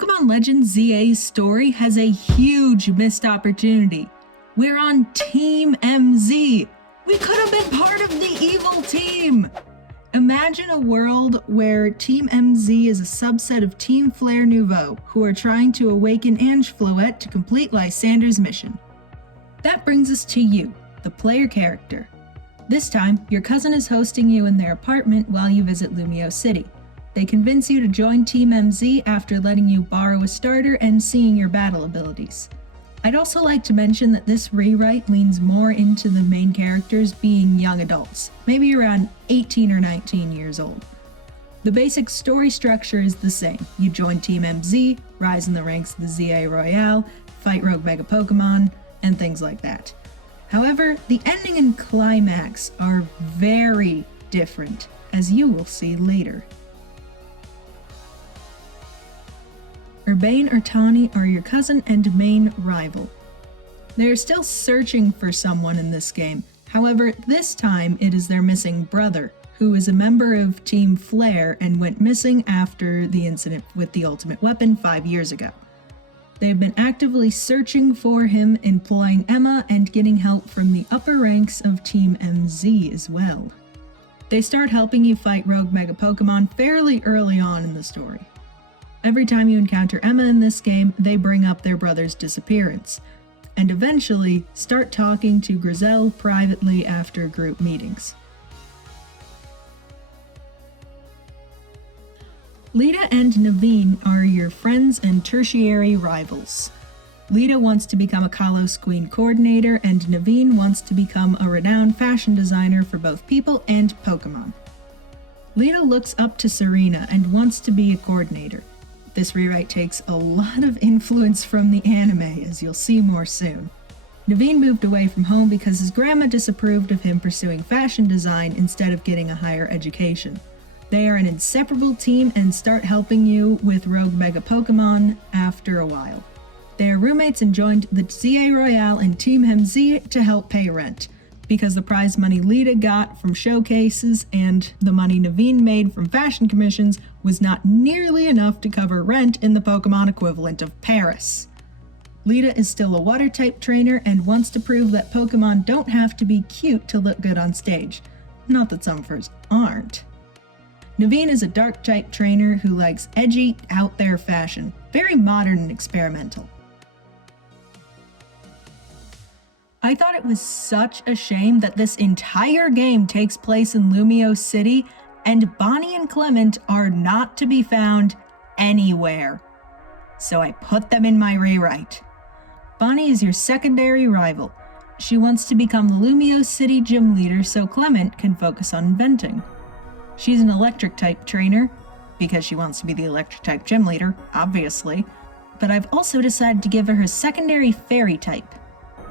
Pokemon Legends ZA's story has a huge missed opportunity. We're on Team MZ. We could have been part of the evil team. Imagine a world where Team MZ is a subset of Team Flare Nouveau, who are trying to awaken Ange Floette to complete Lysander's mission. That brings us to you, the player character. This time, your cousin is hosting you in their apartment while you visit Lumio City. They convince you to join Team MZ after letting you borrow a starter and seeing your battle abilities. I'd also like to mention that this rewrite leans more into the main characters being young adults, maybe around 18 or 19 years old. The basic story structure is the same. You join Team MZ, rise in the ranks of the ZA Royale, fight rogue mega Pokemon, and things like that. However, the ending and climax are very different, as you will see later. Urbane or Tawny are your cousin and main rival. They are still searching for someone in this game, however, this time it is their missing brother, who is a member of Team Flare and went missing after the incident with the ultimate weapon 5 years ago. They have been actively searching for him, employing Emma and getting help from the upper ranks of Team MZ as well. They start helping you fight rogue mega Pokemon fairly early on in the story. Every time you encounter Emma in this game, they bring up their brother's disappearance, and eventually start talking to Grisele privately after group meetings. Lida and Naveen are your friends and tertiary rivals. Lida wants to become a Kalos Queen coordinator, and Naveen wants to become a renowned fashion designer for both people and Pokemon. Lida looks up to Serena and wants to be a coordinator. This rewrite takes a lot of influence from the anime, as you'll see more soon. Naveen moved away from home because his grandma disapproved of him pursuing fashion design instead of getting a higher education. They are an inseparable team and start helping you with rogue mega Pokemon after a while. They are roommates and joined the ZA Royale and Team MZ to help pay rent, because the prize money Lida got from showcases and the money Naveen made from fashion commissions was not nearly enough to cover rent in the Pokemon equivalent of Paris. Lida is still a water-type trainer and wants to prove that Pokemon don't have to be cute to look good on stage. Not that some first aren't. Naveen is a dark-type trainer who likes edgy, out-there fashion, very modern and experimental. I thought it was such a shame that this entire game takes place in Lumio City and Bonnie and Clemont are not to be found anywhere. So I put them in my rewrite. Bonnie is your secondary rival. She wants to become the Lumio City gym leader so Clemont can focus on inventing. She's an electric type trainer, because she wants to be the electric type gym leader, obviously, but I've also decided to give her secondary fairy type.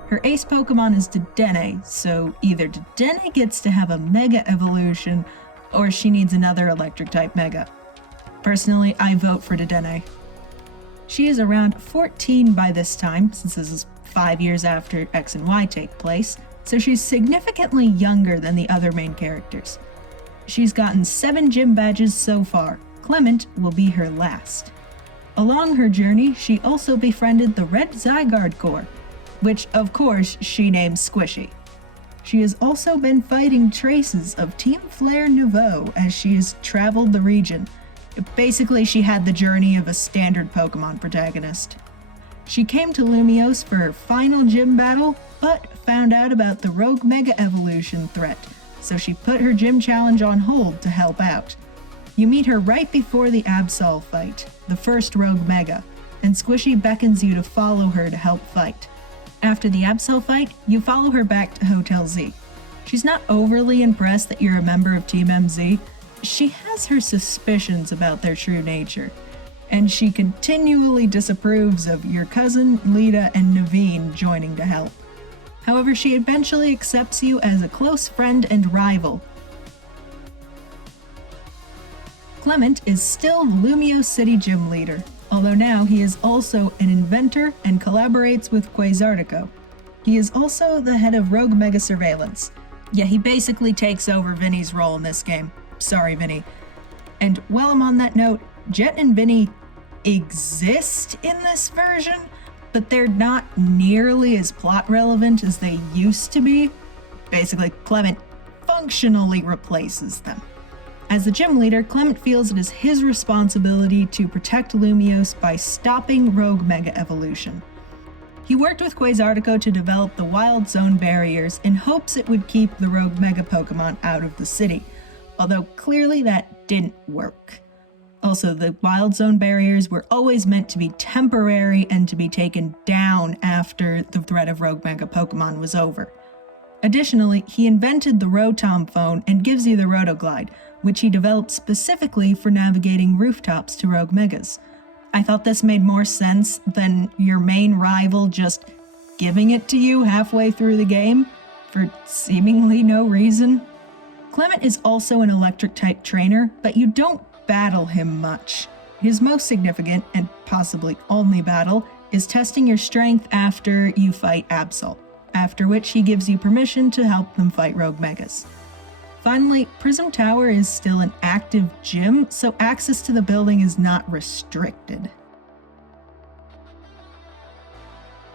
Her ace Pokemon is Dedenne, so either Dedenne gets to have a Mega Evolution, or she needs another Electric-type Mega. Personally, I vote for Dedenne. She is around 14 by this time, since this is 5 years after X and Y take place, so she's significantly younger than the other main characters. She's gotten 7 gym badges so far. Clemont will be her last. Along her journey, she also befriended the Red Zygarde Corps, which, of course, she named Squishy. She has also been fighting traces of Team Flare Nouveau as she has traveled the region. Basically, she had the journey of a standard Pokemon protagonist. She came to Lumiose for her final gym battle, but found out about the Rogue Mega Evolution threat, so she put her gym challenge on hold to help out. You meet her right before the Absol fight, the first Rogue Mega, and Squishy beckons you to follow her to help fight. After the Absol fight, you follow her back to Hotel Z. She's not overly impressed that you're a member of Team MZ. She has her suspicions about their true nature, and she continually disapproves of your cousin, Lida, and Naveen joining to help. However, she eventually accepts you as a close friend and rival. Clemont is still the Lumio City gym leader, although now he is also an inventor and collaborates with Quasartico. He is also the head of Rogue Mega Surveillance. Yeah, he basically takes over Vinny's role in this game. Sorry, Vinny. And while I'm on that note, Jet and Vinny exist in this version, but they're not nearly as plot relevant as they used to be. Basically, Clemont functionally replaces them. As the gym leader, Clemont feels it is his responsibility to protect Lumiose by stopping rogue mega evolution. He worked with Quasartico to develop the Wild Zone barriers in hopes it would keep the rogue mega Pokemon out of the city, although clearly that didn't work. Also, the Wild Zone barriers were always meant to be temporary and to be taken down after the threat of rogue mega Pokemon was over. Additionally, he invented the Rotom phone and gives you the Rotoglide, which he developed specifically for navigating rooftops to rogue megas. I thought this made more sense than your main rival just giving it to you halfway through the game for seemingly no reason. Clemont is also an electric-type trainer, but you don't battle him much. His most significant, and possibly only battle, is testing your strength after you fight Absol, after which he gives you permission to help them fight rogue megas. Finally, Prism Tower is still an active gym, so access to the building is not restricted.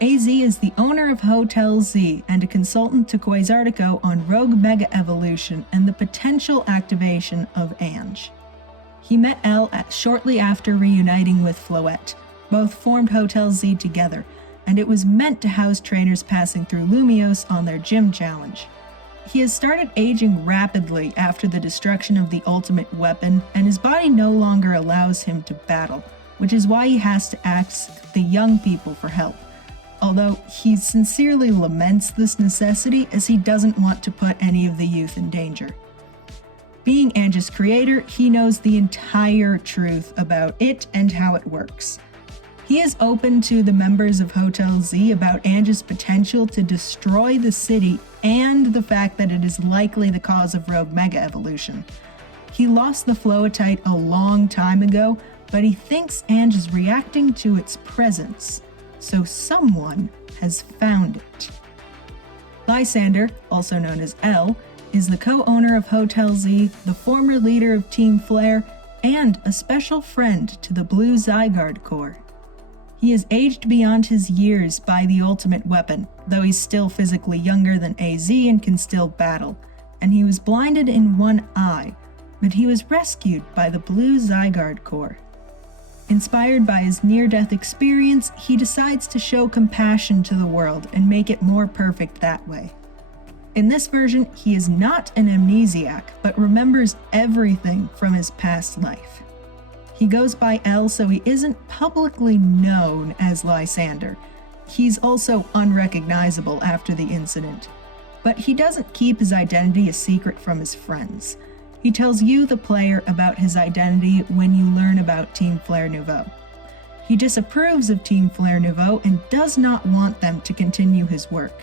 AZ is the owner of Hotel Z and a consultant to Quasartico on rogue mega evolution and the potential activation of Ange. He met Elle shortly after reuniting with Floette. Both formed Hotel Z together, and it was meant to house trainers passing through Lumiose on their gym challenge. He has started aging rapidly after the destruction of the ultimate weapon, and his body no longer allows him to battle, which is why he has to ask the young people for help. Although he sincerely laments this necessity as he doesn't want to put any of the youth in danger. Being Ange's creator, he knows the entire truth about it and how it works. He is open to the members of Hotel Z about Ange's potential to destroy the city and the fact that it is likely the cause of rogue mega evolution. He lost the Floetite a long time ago, but he thinks Ange is reacting to its presence, so someone has found it. Lysander, also known as Elle, is the co-owner of Hotel Z, the former leader of Team Flare, and a special friend to the Blue Zygarde Corps. He is aged beyond his years by the ultimate weapon, though he's still physically younger than AZ and can still battle, and he was blinded in one eye, but he was rescued by the Blue Zygarde Corps. Inspired by his near-death experience, he decides to show compassion to the world and make it more perfect that way. In this version, he is not an amnesiac, but remembers everything from his past life. He goes by Elle, so he isn't publicly known as Lysander. He's also unrecognizable after the incident. But he doesn't keep his identity a secret from his friends. He tells you, the player, about his identity when you learn about Team Flare Nouveau. He disapproves of Team Flare Nouveau and does not want them to continue his work.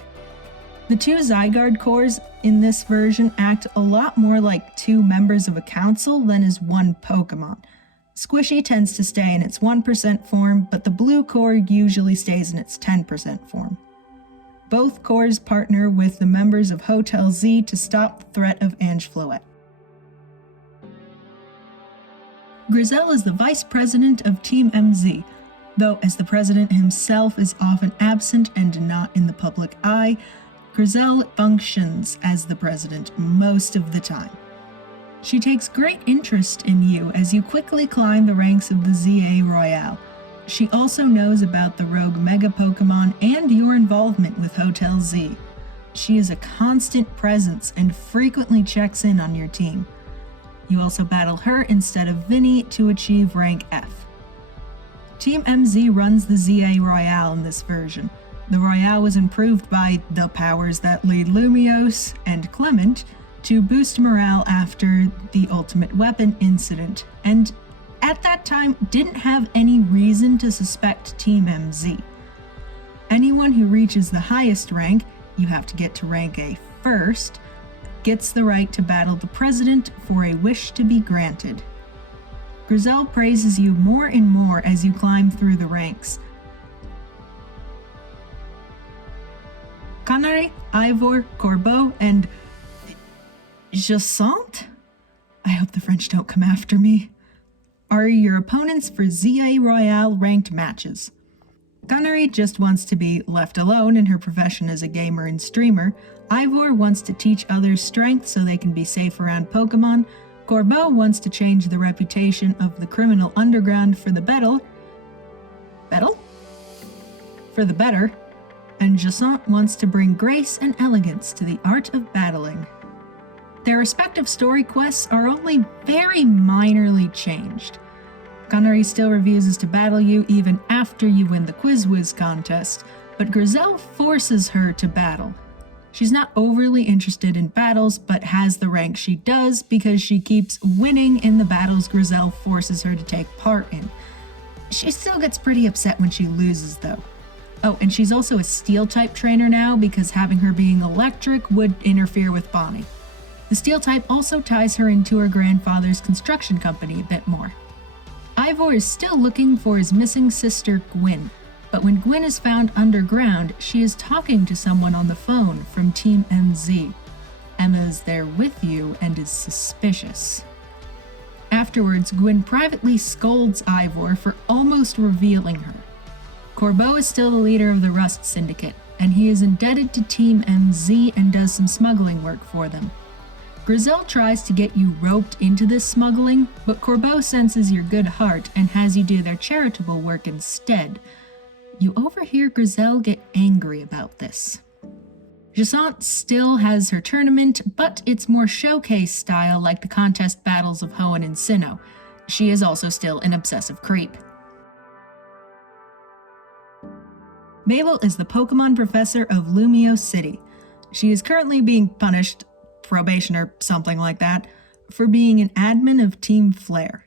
The two Zygarde Corps in this version act a lot more like two members of a council than as one Pokémon. Squishy tends to stay in its 1% form, but the Blue Corps usually stays in its 10% form. Both corps partner with the members of Hotel Z to stop the threat of Ange Floette. Grisele is the vice president of Team MZ, though as the president himself is often absent and not in the public eye, Grisele functions as the president most of the time. She takes great interest in you as you quickly climb the ranks of the ZA Royale. She also knows about the rogue mega Pokemon and your involvement with Hotel Z. She is a constant presence and frequently checks in on your team. You also battle her instead of Vinny to achieve rank F. Team MZ runs the ZA Royale in this version. The Royale was improved by the powers that lead Lumiose and Clemont to boost morale after the ultimate weapon incident, and at that time didn't have any reason to suspect Team MZ. Anyone who reaches the highest rank, you have to get to rank A first, gets the right to battle the president for a wish to be granted. Grisele praises you more and more as you climb through the ranks. Canary, Ivor, Corbeau, and Jacente? I hope the French don't come after me. are your opponents for ZA Royale ranked matches. Gunnery just wants to be left alone in her profession as a gamer and streamer. Ivor wants to teach others strength so they can be safe around Pokémon. Corbeau wants to change the reputation of the criminal underground for the better. And Jacint wants to bring grace and elegance to the art of battling. Their respective story quests are only very minorly changed. Gunnery still refuses to battle you even after you win the Quiz Whiz contest, but Grisele forces her to battle. She's not overly interested in battles, but has the rank she does because she keeps winning in the battles Grisele forces her to take part in. She still gets pretty upset when she loses, though. Oh, and she's also a Steel-type trainer now because having her being electric would interfere with Bonnie. The Steel-type also ties her into her grandfather's construction company a bit more. Ivor is still looking for his missing sister, Gwyn, but when Gwyn is found underground, she is talking to someone on the phone from Team MZ. Emma's there with you and is suspicious. Afterwards, Gwyn privately scolds Ivor for almost revealing her. Corbeau is still the leader of the Rust Syndicate, and he is indebted to Team MZ and does some smuggling work for them. Grisele tries to get you roped into this smuggling, but Corbeau senses your good heart and has you do their charitable work instead. You overhear Grisele get angry about this. Jacint still has her tournament, but it's more showcase style like the contest battles of Hoenn and Sinnoh. She is also still an obsessive creep. Mable is the Pokémon professor of Lumio City. She is currently being punished, probation or something like that, for being an admin of Team Flare.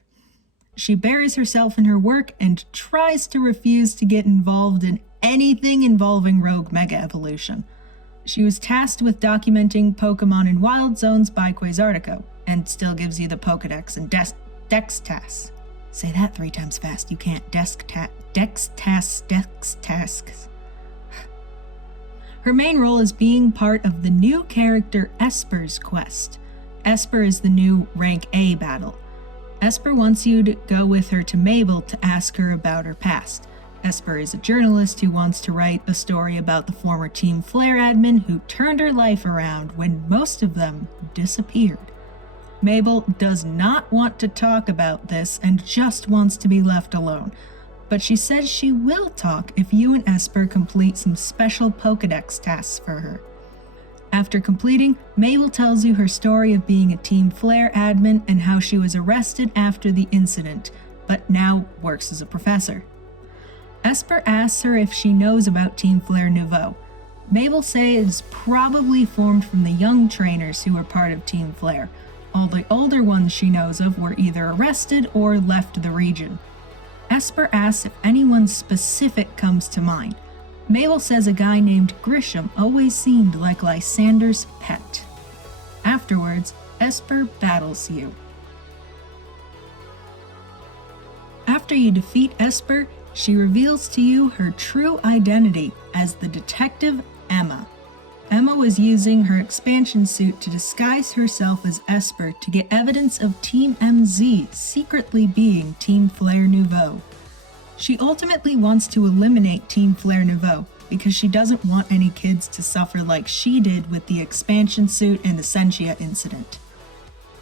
She buries herself in her work and tries to refuse to get involved in anything involving Rogue Mega Evolution. She was tasked with documenting Pokémon in wild zones by Quasartico, and still gives you the Pokedex and Dex tasks. Say that 3 times fast, you can't. Dex tasks. Her main role is being part of the new character Esper's quest. Esper is the new rank A battle. Esper wants you to go with her to Mable to ask her about her past. Esper is a journalist who wants to write a story about the former Team Flare admin who turned her life around when most of them disappeared. Mable does not want to talk about this and just wants to be left alone, but she says she will talk if you and Esper complete some special Pokedex tasks for her. After completing, Mable tells you her story of being a Team Flare admin and how she was arrested after the incident, but now works as a professor. Esper asks her if she knows about Team Flare Nouveau. Mable says it is probably formed from the young trainers who were part of Team Flare. All the older ones she knows of were either arrested or left the region. Esper asks if anyone specific comes to mind. Mable says a guy named Grisham always seemed like Lysander's pet. Afterwards, Esper battles you. After you defeat Esper, she reveals to you her true identity as the detective Emma. Emma was using her expansion suit to disguise herself as Esper to get evidence of Team MZ secretly being Team Flare Nouveau. She ultimately wants to eliminate Team Flare Nouveau because she doesn't want any kids to suffer like she did with the expansion suit and the Sentia incident.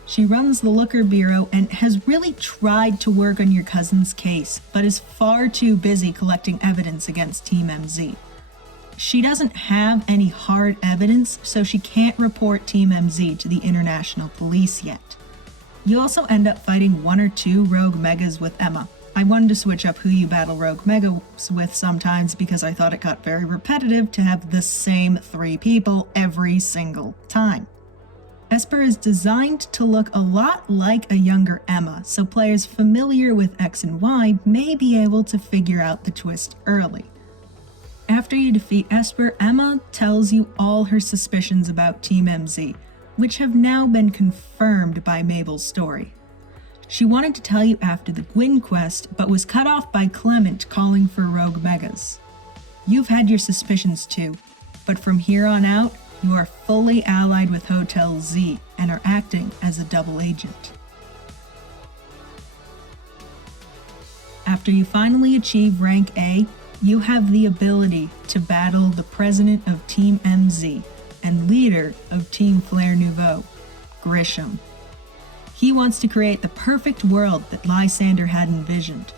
She runs the Looker Bureau and has really tried to work on your cousin's case, but is far too busy collecting evidence against Team MZ. She doesn't have any hard evidence, so she can't report Team MZ to the international police yet. You also end up fighting 1 or 2 Rogue Megas with Emma. I wanted to switch up who you battle Rogue Megas with sometimes because I thought it got very repetitive to have the same 3 people every single time. Esper is designed to look a lot like a younger Emma, so players familiar with X and Y may be able to figure out the twist early. After you defeat Esper, Emma tells you all her suspicions about Team MZ, which have now been confirmed by Mabel's story. She wanted to tell you after the Gwyn quest, but was cut off by Clemont calling for Rogue Megas. You've had your suspicions too, but from here on out, you are fully allied with Hotel Z and are acting as a double agent. After you finally achieve rank A, you have the ability to battle the president of Team MZ and leader of Team Flare Nouveau, Grisham. He wants to create the perfect world that Lysander had envisioned.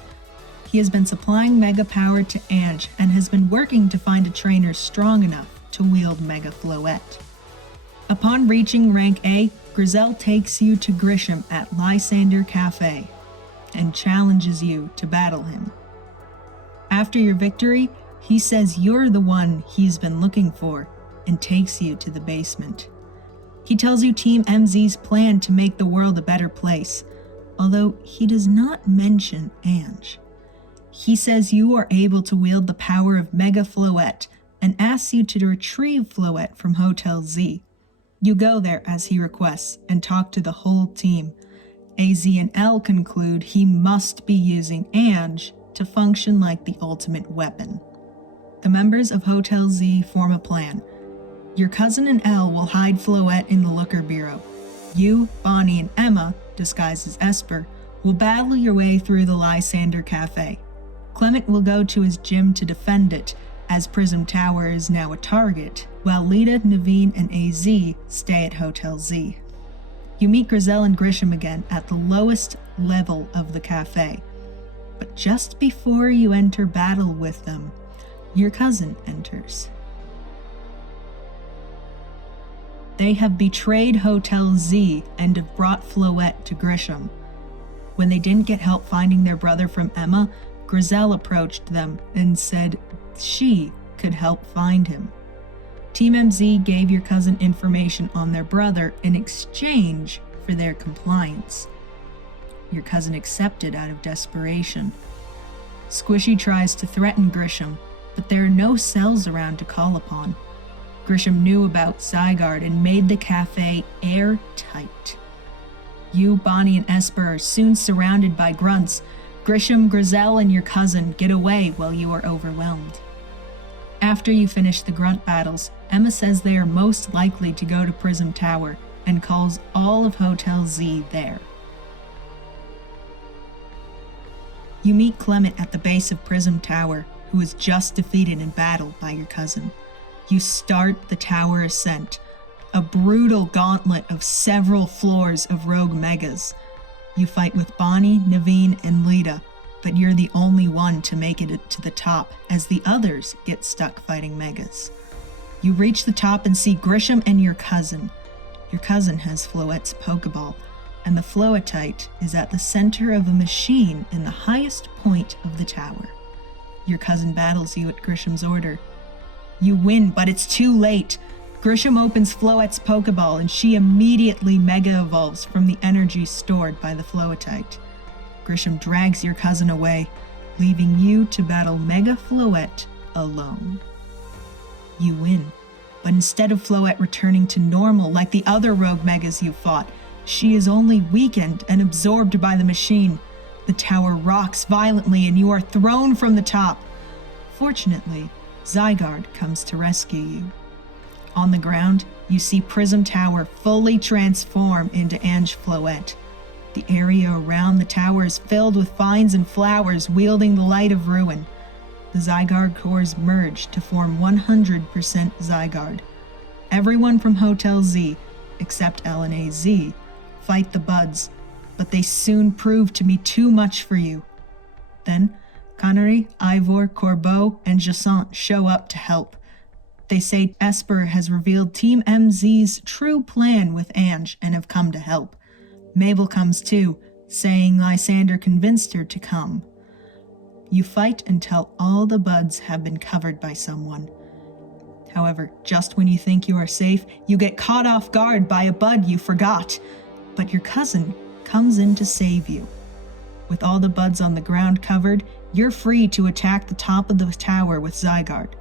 He has been supplying Mega Power to Ange and has been working to find a trainer strong enough to wield Mega Floette. Upon reaching rank A, Grisele takes you to Grisham at Lysander Cafe and challenges you to battle him. After your victory, he says you're the one he's been looking for and takes you to the basement. He tells you Team MZ's plan to make the world a better place, although he does not mention Ange. He says you are able to wield the power of Mega Floette and asks you to retrieve Floette from Hotel Z. You go there as he requests and talk to the whole team. AZ and L conclude he must be using Ange to function like the ultimate weapon. The members of Hotel Z form a plan. Your cousin and Elle will hide Floette in the Looker Bureau. You, Bonnie, and Emma, disguised as Esper, will battle your way through the Lysander Cafe. Clement will go to his gym to defend it, as Prism Tower is now a target, while Lida, Naveen, and AZ stay at Hotel Z. You meet Grisele and Grisham again at the lowest level of the cafe. But just before you enter battle with them, your cousin enters. They have betrayed Hotel Z and have brought Floette to Grisham. When they didn't get help finding their brother from Emma, Grisele approached them and said she could help find him. Team MZ gave your cousin information on their brother in exchange for their compliance. Your cousin accepted out of desperation. Squishy tries to threaten Grisham, but there are no cells around to call upon. Grisham knew about Zygarde and made the cafe airtight. You, Bonnie, and Esper are soon surrounded by grunts. Grisham, Grisele, and your cousin get away while you are overwhelmed. After you finish the grunt battles, Emma says they are most likely to go to Prism Tower and calls all of Hotel Z there. You meet Clement at the base of Prism Tower, who was just defeated in battle by your cousin. You start the tower ascent, a brutal gauntlet of several floors of rogue megas. You fight with Bonnie, Naveen, and Lida, but you're the only one to make it to the top, as the others get stuck fighting megas. You reach the top and see Grisham and your cousin. Your cousin has Floette's Pokeball, and the Floetite is at the center of a machine in the highest point of the tower. Your cousin battles you at Grisham's order. You win, but it's too late. Grisham opens Floette's Pokeball and she immediately Mega Evolves from the energy stored by the Floetite. Grisham drags your cousin away, leaving you to battle Mega Floette alone. You win, but instead of Floette returning to normal like the other rogue Megas you fought, she is only weakened and absorbed by the machine. The tower rocks violently and you are thrown from the top. Fortunately, Zygarde comes to rescue you. On the ground, you see Prism Tower fully transform into Ange Floette. The area around the tower is filled with vines and flowers wielding the light of ruin. The Zygarde cores merge to form 100% Zygarde. Everyone from Hotel Z, except L and AZ, fight the buds, but they soon prove to be too much for you. Then, Connery, Ivor, Corbeau, and Jacint show up to help. They say Esper has revealed Team MZ's true plan with Ange and have come to help. Mable comes too, saying Lysander convinced her to come. You fight until all the buds have been covered by someone. However, just when you think you are safe, you get caught off guard by a bud you forgot. But your cousin comes in to save you. With all the buds on the ground covered, you're free to attack the top of the tower with Zygarde.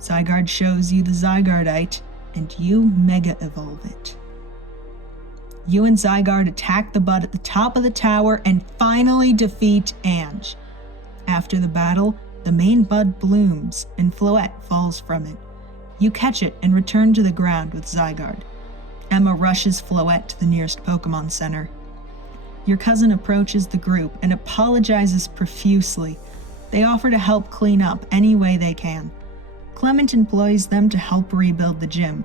Zygarde shows you the Zygardeite, and you Mega Evolve it. You and Zygarde attack the bud at the top of the tower and finally defeat Ange. After the battle, the main bud blooms and Floette falls from it. You catch it and return to the ground with Zygarde. Emma rushes Floette to the nearest Pokémon Center. your cousin approaches the group and apologizes profusely. They offer to help clean up any way they can. Clemont employs them to help rebuild the gym.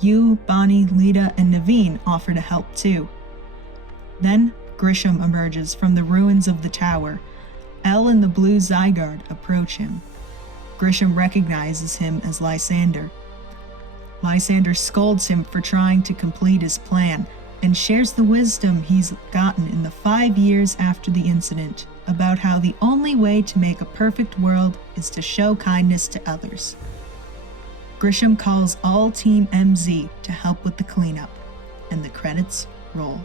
You, Bonnie, Lida, and Naveen offer to help too. Then, Grisham emerges from the ruins of the tower. Elle and the blue Zygarde approach him. Grisham recognizes him as Lysander. Lysander scolds him for trying to complete his plan and shares the wisdom he's gotten in the 5 years after the incident about how the only way to make a perfect world is to show kindness to others. Grisham calls all Team MZ to help with the cleanup, and the credits roll.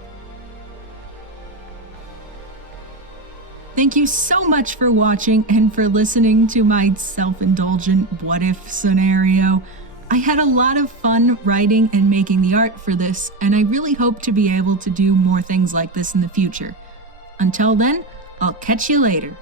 Thank you so much for watching and for listening to my self-indulgent what-if scenario. I had a lot of fun writing and making the art for this, and I really hope to be able to do more things like this in the future. Until then, I'll catch you later.